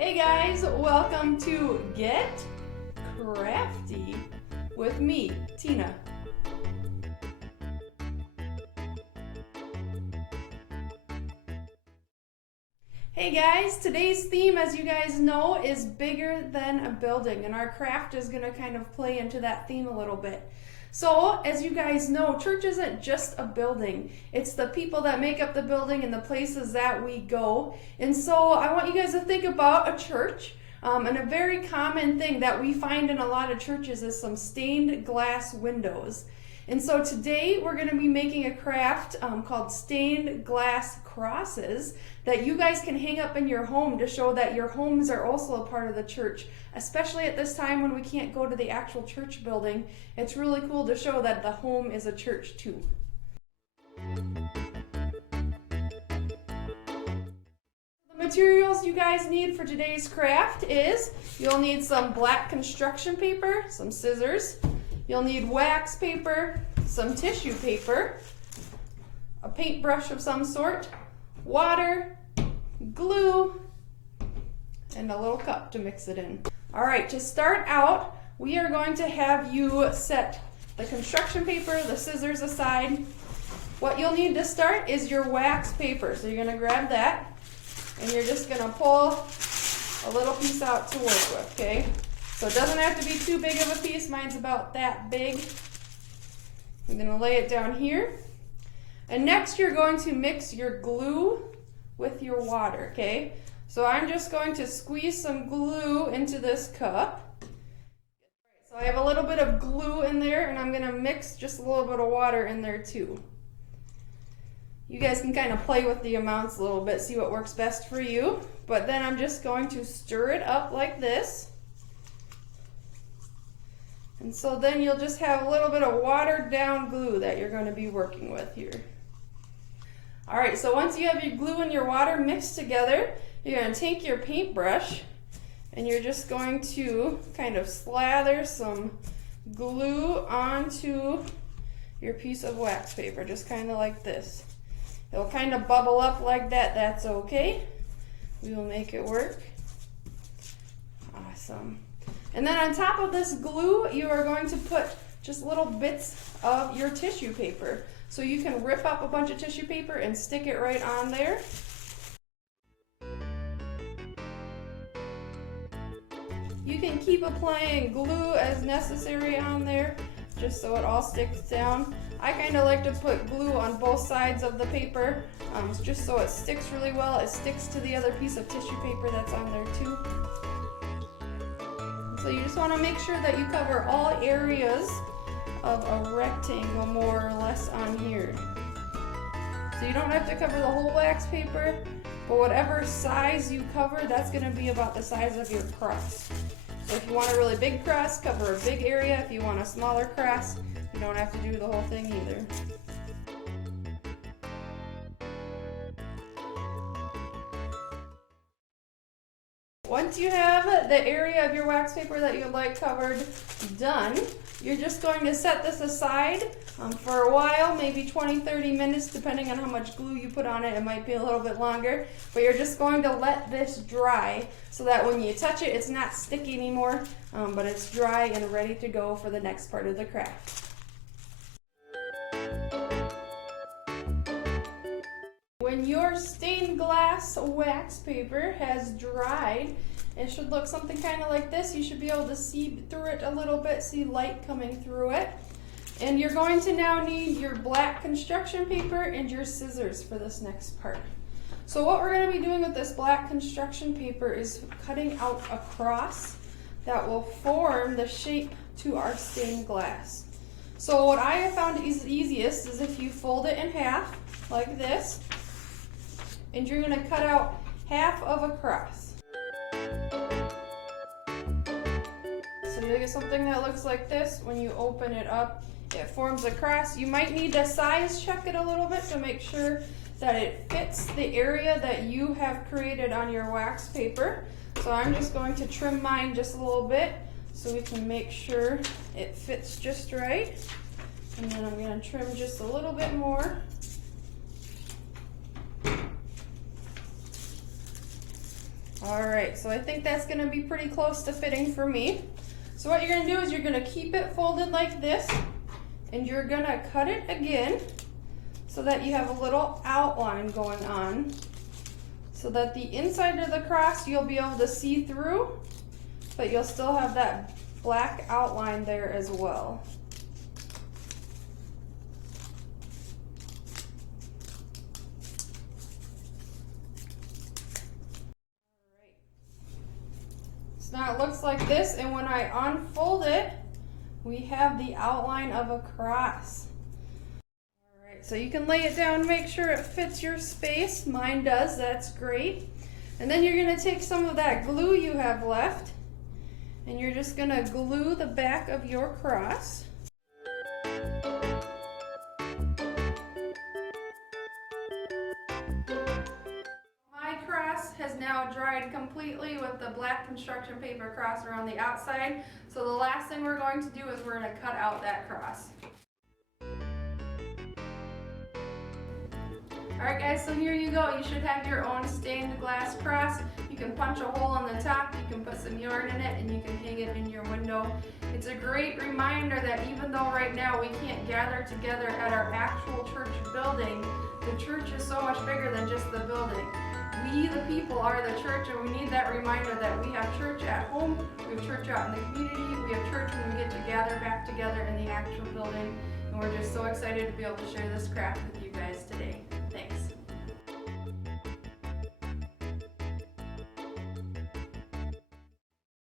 Hey guys, welcome to Get Crafty with me, Tina. Hey guys, today's theme, as you guys know, is bigger than a building, and our craft is going to kind of play into that theme a little bit. So, as you guys know, church isn't just a building. It's the people that make up the building and the places that we go. And so I want you guys to think about a church. And a very common thing that we find in a lot of churches is some stained glass windows. And so today we're going to be making a craft called stained glass crosses that you guys can hang up in your home to show that your homes are also a part of the church, especially at this time when we can't go to the actual church building. It's really cool to show that the home is a church too. The materials you guys need for today's craft is you'll need some black construction paper, some scissors, you'll need wax paper, some tissue paper, a paintbrush of some sort, water, glue, and a little cup to mix it in. All right, to start out, we are going to have you set the construction paper, the scissors aside. What you'll need to start is your wax paper. So you're gonna grab that, and you're just gonna pull a little piece out to work with, okay? So it doesn't have to be too big of a piece. Mine's about that big. I'm gonna lay it down here. And next you're going to mix your glue with your water, okay? So I'm just going to squeeze some glue into this cup. So I have a little bit of glue in there, and I'm gonna mix just a little bit of water in there too. You guys can kind of play with the amounts a little bit, see what works best for you. But then I'm just going to stir it up like this. And so then you'll just have a little bit of watered down glue that you're going to be working with here. All right, so once you have your glue and your water mixed together, you're going to take your paintbrush and you're just going to kind of slather some glue onto your piece of wax paper, just kind of like this. It'll kind of bubble up like that. That's okay. We will make it work. Awesome. And then on top of this glue, you are going to put just little bits of your tissue paper. So you can rip up a bunch of tissue paper and stick it right on there. You can keep applying glue as necessary on there, just so it all sticks down. I kind of like to put glue on both sides of the paper, just so it sticks really well. It sticks to the other piece of tissue paper that's on there too. So you just want to make sure that you cover all areas of a rectangle more or less on here. So you don't have to cover the whole wax paper, but whatever size you cover, that's going to be about the size of your cross. So if you want a really big cross, cover a big area. If you want a smaller cross, you don't have to do the whole thing either. Once you have the area of your wax paper that you'd like covered done, you're just going to set this aside for a while, maybe 20-30 minutes, depending on how much glue you put on it. It might be a little bit longer, but you're just going to let this dry so that when you touch it, it's not sticky anymore, but it's dry and ready to go for the next part of the craft. When your stained glass wax paper has dried, it should look something kind of like this. You should be able to see through it a little bit, see light coming through it. And you're going to now need your black construction paper and your scissors for this next part. So what we're going to be doing with this black construction paper is cutting out a cross that will form the shape to our stained glass. So what I have found is easiest is if you fold it in half like this, and you're going to cut out half of a cross. So you get something that looks like this. When you open it up, it forms a cross. You might need to size check it a little bit to make sure that it fits the area that you have created on your wax paper. So I'm just going to trim mine just a little bit so we can make sure it fits just right. And then I'm going to trim just a little bit more. All right, so I think that's gonna be pretty close to fitting for me. So what you're gonna do is you're gonna keep it folded like this, and you're gonna cut it again so that you have a little outline going on, so that the inside of the cross you'll be able to see through, but you'll still have that black outline there as well. So now it looks like this, and when I unfold it, we have the outline of a cross. All right, so you can lay it down, make sure it fits your space. Mine does, that's great. And then you're gonna take some of that glue you have left, and you're just gonna glue the back of your cross. My cross has now dried completely with the black construction paper cross around the outside. So the last thing we're going to do is we're going to cut out that cross. Alright guys, so here you go. You should have your own stained glass cross. You can punch a hole in the top, you can put some yarn in it, and you can hang it in your window. It's a great reminder that even though right now we can't gather together at our actual church building, the church is so much bigger than just the building. We, the people, are the church, and we need that reminder that we have church at home, we have church out in the community, we have church when we get to gather back together in the actual building, and we're just so excited to be able to share this craft with you guys today.